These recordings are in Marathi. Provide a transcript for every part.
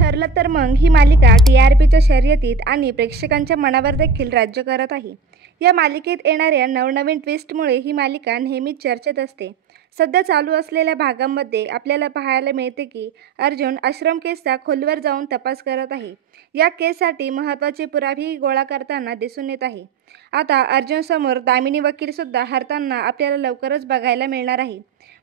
ठरलं तर मग ही मालिका TRPच्या शर्यतीत आणि प्रेक्षकांच्या मनावर देखील राज्य करत आहे. या मालिकेत येणाऱ्या नवनवीन ट्विस्टमुळे ही मालिका नेहमीच चर्चेत असते. सध्या चालू असलेल्या भागांमध्ये आपल्याला पाहायला मिळते की अर्जुन आश्रम केसचा खोलवर जाऊन तपास करत आहे. या केससाठी महत्त्वाचे पुरावेही गोळा करताना दिसून येत आहे. आता अर्जुनसमोर दामिनी वकीलसुद्धा हरताना आपल्याला लवकरच बघायला मिळणार आहे.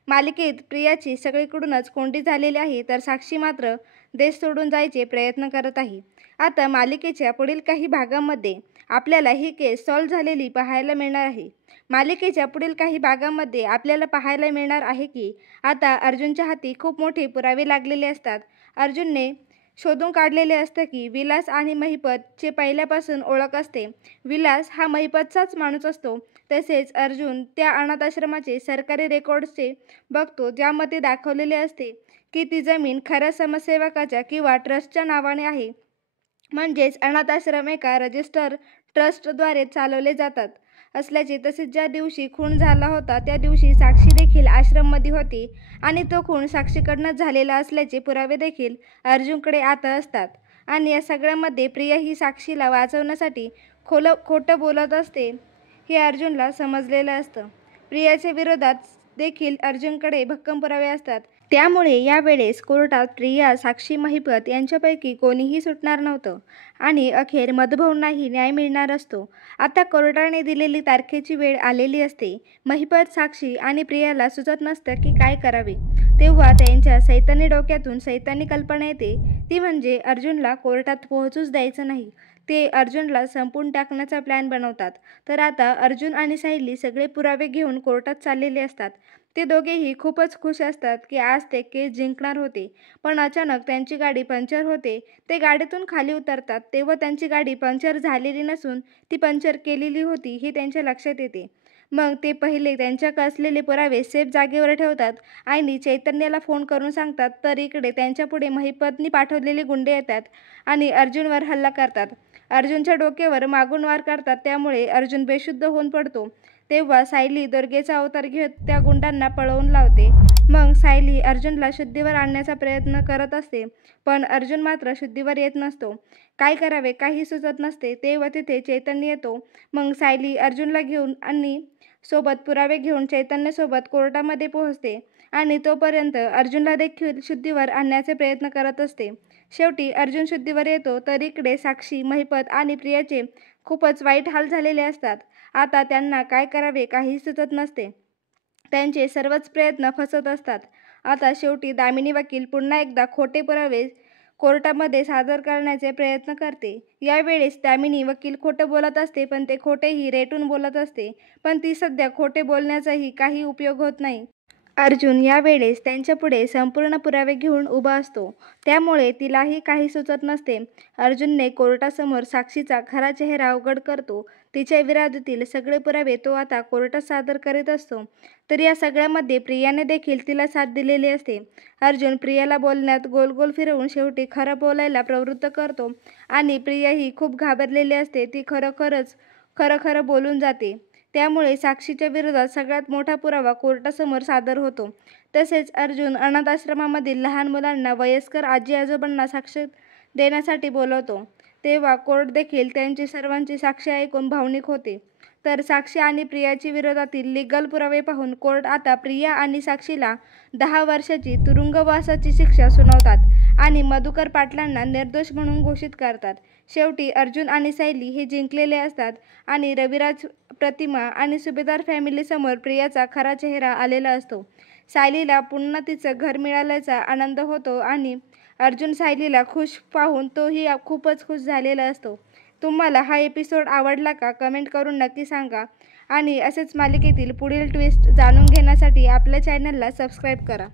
मालिकेत प्रियाची सगळीकडूनच कोंडी झालेली आहे, तर साक्षी मात्र देश सोडून जायचे प्रयत्न करत आहे. आता मालिकेच्या पुढील काही भागांमध्ये आपल्याला ही केस सॉल्व्ह झालेली पाहायला मिळणार आहे. मालिकेच्या पुढील काही भागांमध्ये आपल्याला पाहायला मिळणार आहे की आता अर्जुनच्या हाती खूप मोठे पुरावे लागलेले असतात. अर्जुनने शोधून काढलेले असतं की विलास आणि महिपतचे पहिल्यापासून ओळख असते. विलास हा महिपतचाच माणूस असतो. तसेच अर्जुन त्या अनाथाश्रमाचे सरकारी रेकॉर्ड्सचे बघतो, ज्यामध्ये दाखवलेले असते की ती जमीन खऱ्या समाजसेवकाच्या किंवा ट्रस्टच्या नावाने आहे. म्हणजेच अनाथाश्रम एका रजिस्टर ट्रस्टद्वारे चालवले जातात असल्याचे. तसेच ज्या दिवशी खून झाला होता त्या दिवशी साक्षी देखील आश्रममध्ये होती आणि तो खून साक्षीकडूनच झालेला असल्याचे पुरावे देखील अर्जुनकडे आता असतात. आणि या सगळ्यामध्ये प्रिया ही साक्षीला वाचवण्यासाठी खोटं बोलत असते हे अर्जुनला समजलेलं असतं. प्रियाच्या विरोधात देखील अर्जुनकडे भक्कम पुरावे असतात. त्यामुळे यावेळेस कोर्टात प्रिया, साक्षी, महिपत यांच्यापैकी कोणीही सुटणार नव्हतं आणि अखेर मधुभाऊंनाही न्याय मिळणार असतो. आता कोर्टाने दिलेली तारखेची वेळ आलेली असते. महिपत, साक्षी आणि प्रियाला सुचत नसतं की काय करावे. तेव्हा त्यांच्या सैतानी डोक्यातून सैतानी कल्पना येते, ती म्हणजे अर्जुनला कोर्टात पोहोचूच द्यायचं नाही. ते अर्जुनला संपवून टाकण्याचा प्लॅन बनवतात. तर आता अर्जुन आणि सायली सगळे पुरावे घेऊन कोर्टात चाललेले असतात. ते दोघेही खूपच खुश असतात की आज ते केस जिंकणार होते. पण अचानक त्यांची गाडी पंक्चर होते. ते गाडीतून खाली उतरतात तेव्हा त्यांची गाडी पंक्चर झालेली नसून ती पंक्चर केलेली होती हे त्यांच्या लक्षात येते. मग ते पहिले त्यांच्याकडे असलेले पुरावे सेफ जागेवर ठेवतात आणि चैतन्याला फोन करून सांगतात. तर इकडे त्यांच्यापुढे महिपतनी पाठवलेले गुंडे येतात आणि अर्जुनवर हल्ला करतात. अर्जुनच्या डोक्यावर मागून वार करतात. त्यामुळे अर्जुन बेशुद्ध होऊन पडतो. तेव्हा सायली दुर्गेचा अवतार घेत त्या गुंडांना पळवून लावते. मग सायली अर्जुनला शुद्धीवर आणण्याचा प्रयत्न करत असते, पण अर्जुन मात्र शुद्धीवर येत नसतो. काय करावे काही सुचत नसते. तेव्हा तिथे चैतन्य येतो. मग सायली अर्जुनला घेऊन आणि सोबत पुरावे घेऊन चैतन्यसोबत कोर्टामध्ये पोहोचते आणि तोपर्यंत अर्जुनला देखील शुद्धीवर आणण्याचे प्रयत्न करत असते. शेवटी अर्जुन शुद्धीवर येतो. तर इकडे साक्षी, महिपत आणि प्रियाचे खूपच वाईट हाल झालेले असतात. आता त्यांना काय करावे काही सुचत नसते. त्यांचे सर्वच प्रयत्न फसत असतात. आता शेवटी दामिनी वकील पुन्हा एकदा खोटे पुरावे कोर्टामध्ये सादर करण्याचे प्रयत्न करते. यावेळेस दामिनी वकील खोटं बोलत असते, पण ते खोटेही रेटून बोलत असते. पण ती सध्या खोटे बोलण्याचाही काही उपयोग होत नाही. अर्जुन यावेळेस त्यांच्यापुढे संपूर्ण पुरावे घेऊन उभा असतो. त्यामुळे तिलाही काही सुचत नसते. अर्जुनने कोर्टासमोर साक्षीचा खरा चेहरा उघड करतो. तिच्या विरोधातील सगळे पुरावे तो आता कोर्टात सादर करीत असतो. तर या सगळ्यामध्ये प्रियाने देखील तिला साथ दिलेली असते. अर्जुन प्रियाला बोलण्यात गोल गोल फिरवून शेवटी खरं बोलायला प्रवृत्त करतो आणि प्रिया ही खूप घाबरलेली असते. ती खरं बोलून जाते. त्यामुळे साक्षीच्या विरोधात सगळ्यात मोठा पुरावा कोर्टासमोर सादर होतो. तसेच अर्जुन अनाथाश्रमामधील लहान मुलांना, वयस्कर आजी आजोबांना साक्ष देण्यासाठी बोलवतो. तेव्हा कोर्ट देखील त्यांची सर्वांची साक्ष ऐकून भावनिक होते. तर साक्षी आणि प्रियाची विरोधातील लीगल पुरावे पाहून कोर्ट आता प्रिया आणि साक्षीला 10 वर्षाची तुरुंगवासाची शिक्षा सुनावतात आणि मधुकर पाटलांना निर्दोष म्हणून घोषित करतात. शेवटी अर्जुन आणि सायली हे जिंकलेले असतात आणि रविराज, प्रतिमा आणि सुभेदार फॅमिलीसमोर प्रियाचा खरा चेहरा आलेला असतो. सायलीला पुन्हा तिचं घर मिळाल्याचा आनंद होतो आणि अर्जुन सायलीला खुश पाहून तोही खूपच खुश झालेला असतो. तुम्हाला हा एपिसोड आवडला का? कमेंट करून नक्की सांगा. आणि असेच मालिकेतील पुढील ट्विस्ट जाणून घेण्यासाठी आपल्या चॅनलला सबस्क्राईब करा.